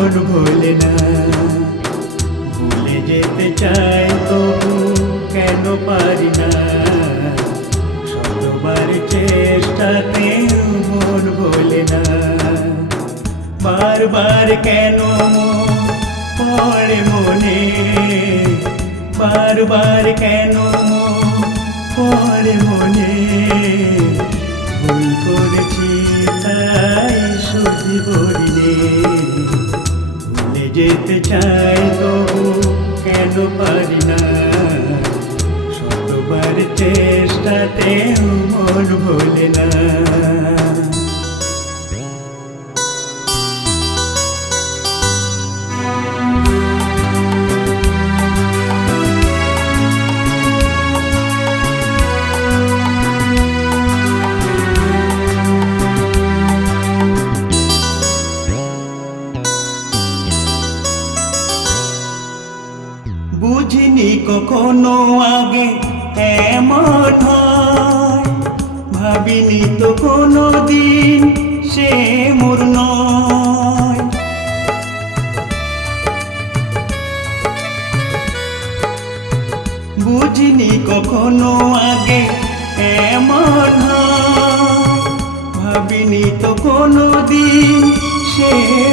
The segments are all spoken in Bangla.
মন ভোলে না। ভুলে যেতে চাই তবু কেন পারি না, শতবার চেষ্টাতেও মন ভোলে না। বারবার কেন মন পড়ে মনে, বারবার কেন মন পড়ে মনে। ভুল করেছি তাই শুধু বলিনি, ভুলে যেতে চাই তবু কেন পারি না, শতবার চেষ্টাতেও মন ভোলে না। বুঝিনি কখনো আগে এমন হয়, ভাবিনি তো কোনো দিন সে মোর নয়। বুঝিনি কখনো আগে এমন হয়, ভাবিনি তো কোনো দিন সে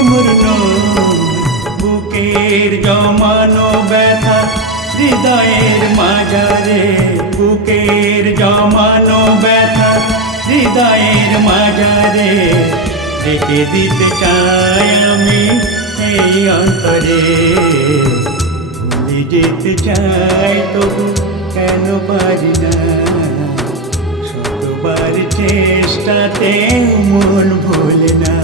মোর নয়। বুকের জমানো ব্যথা হৃদয়ের মাঝারে, বুকের জমানো ব্যথা হৃদয়ের মাঝারে। রেখে দিতে চাই আমি এই অন্তরে, ভুলে যেতে চাই তবু কেন পারি না, শতবার চেষ্টাতে মন ভোলে না।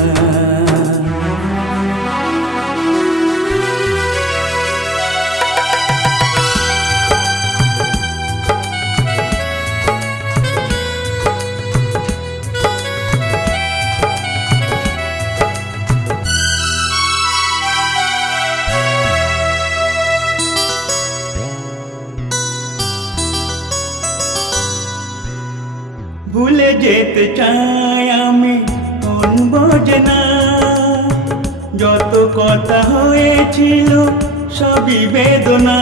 ভুলে যেতে চাই আমি কোন বোঝে না, যত কথা হয়েছিল সবই বেদনা।